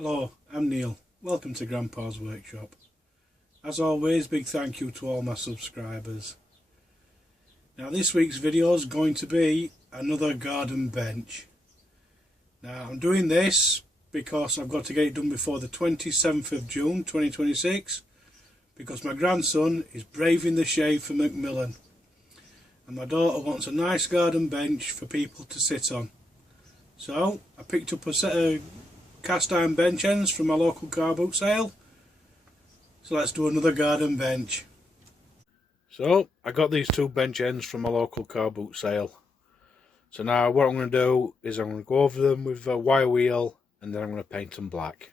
Hello, I'm Neil. Welcome to Grandpa's Workshop. As always, big thank you to all my subscribers. Now this week's video is going to be another garden bench. Now I'm doing this because I've got to get it done before the 27th of June 2026 because my grandson is braving the shade for Macmillan and my daughter wants a nice garden bench for people to sit on. So I picked up a set of cast iron bench ends from my local car boot sale. So let's do another garden bench. So I got these two bench ends from my local car boot sale. So now what I'm going to do is I'm going to go over them with a wire wheel and then I'm going to paint them black.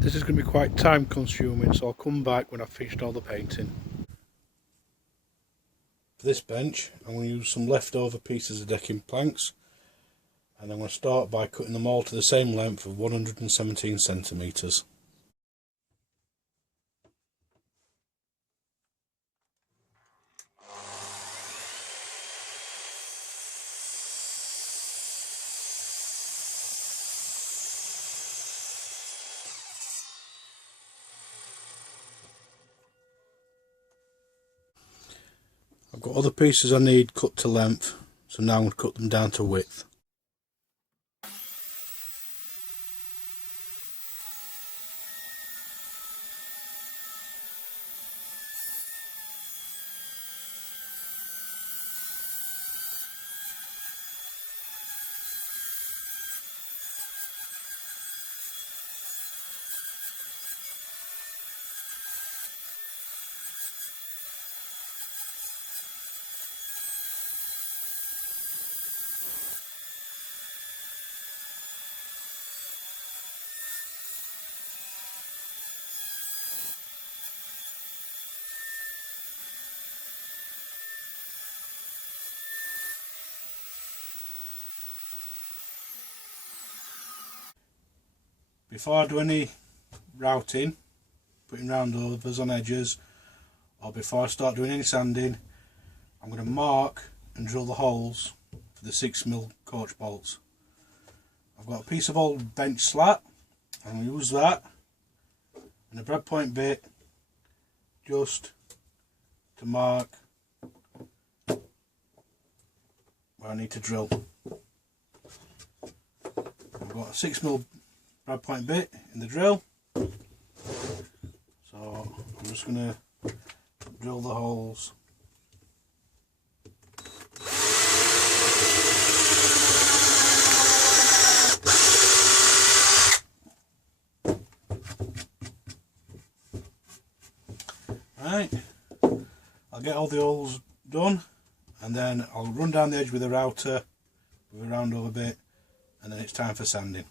This is going to be quite time consuming, so I'll come back when I've finished all the painting. For this bench I'm going to use some leftover pieces of decking planks and I'm going to start by cutting them all to the same length of 117 centimetres. I've got other pieces I need cut to length, so now I'm going to cut them down to width. before I do any routing, putting round overs on edges, or before I start doing any sanding, I'm going to mark and drill the holes for the 6mm coach bolts. I've got a piece of old bench slat, I'm going to use that and a brad point bit just to mark where I need to drill. I've got a 6mm brad point bit in the drill, so I'm just going to drill the holes. Right, I'll get all the holes done and then I'll run down the edge with a router with a round over bit, and then it's time for sanding.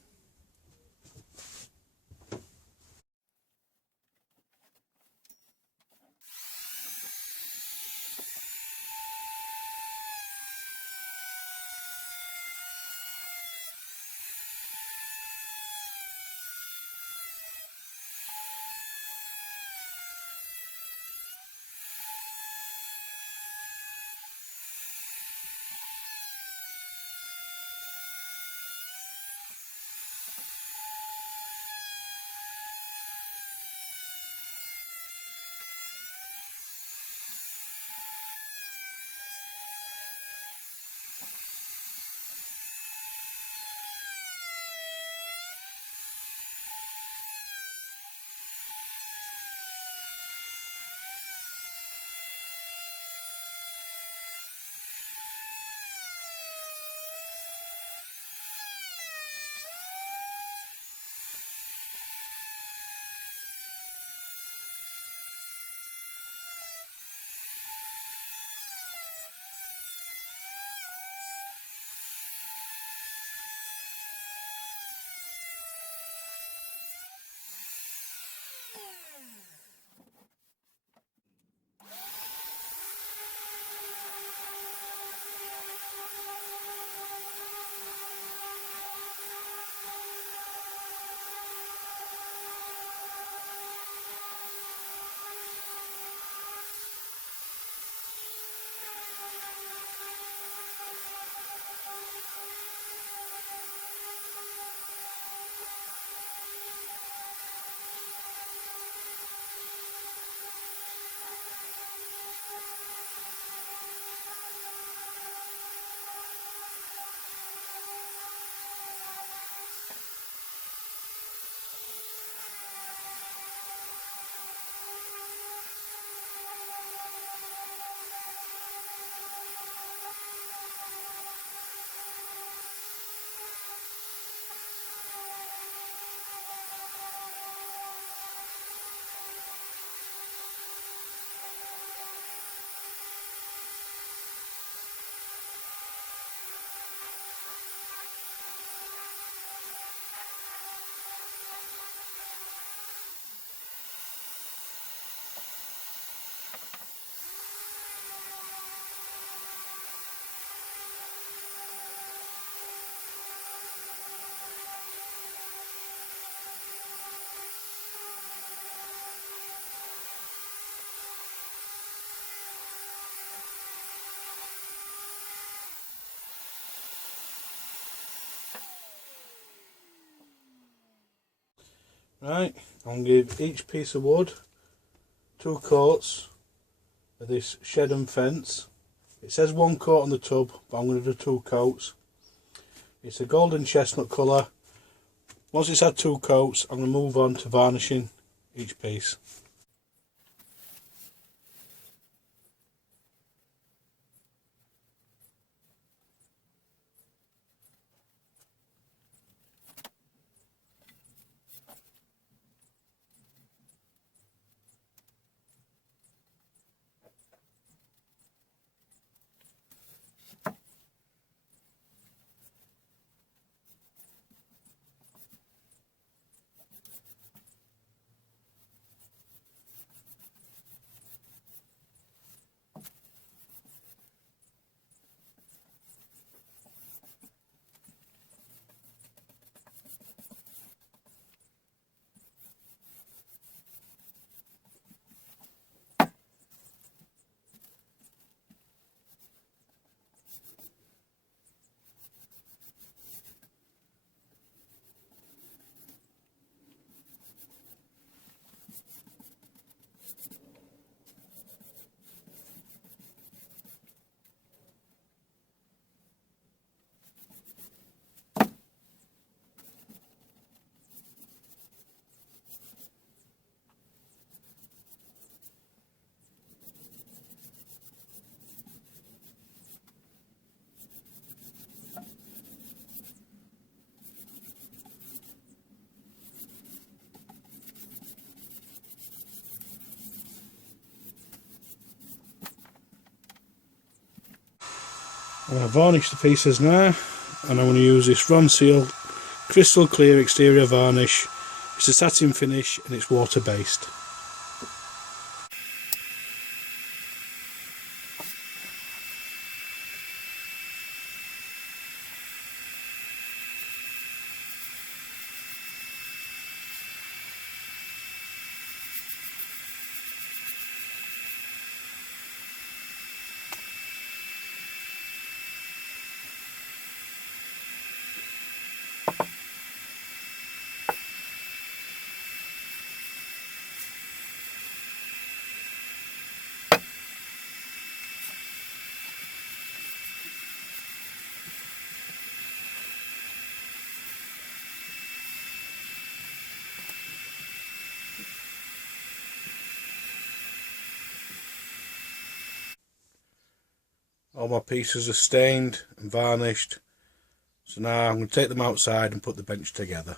Right, I'm going to give each piece of wood 2 coats of this shed and fence. It says 1 coat on the tub, but I'm going to do 2 coats. It's a golden chestnut colour. Once it's had 2 coats, I'm going to move on to varnishing each piece. I'm going to varnish the pieces now, and I'm going to use this Ronseal crystal clear exterior varnish. It's a satin finish and it's water based. All my pieces are stained and varnished, so now I'm going to take them outside and put the bench together.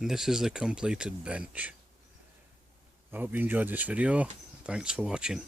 And this is the completed bench. I hope you enjoyed this video. Thanks for watching.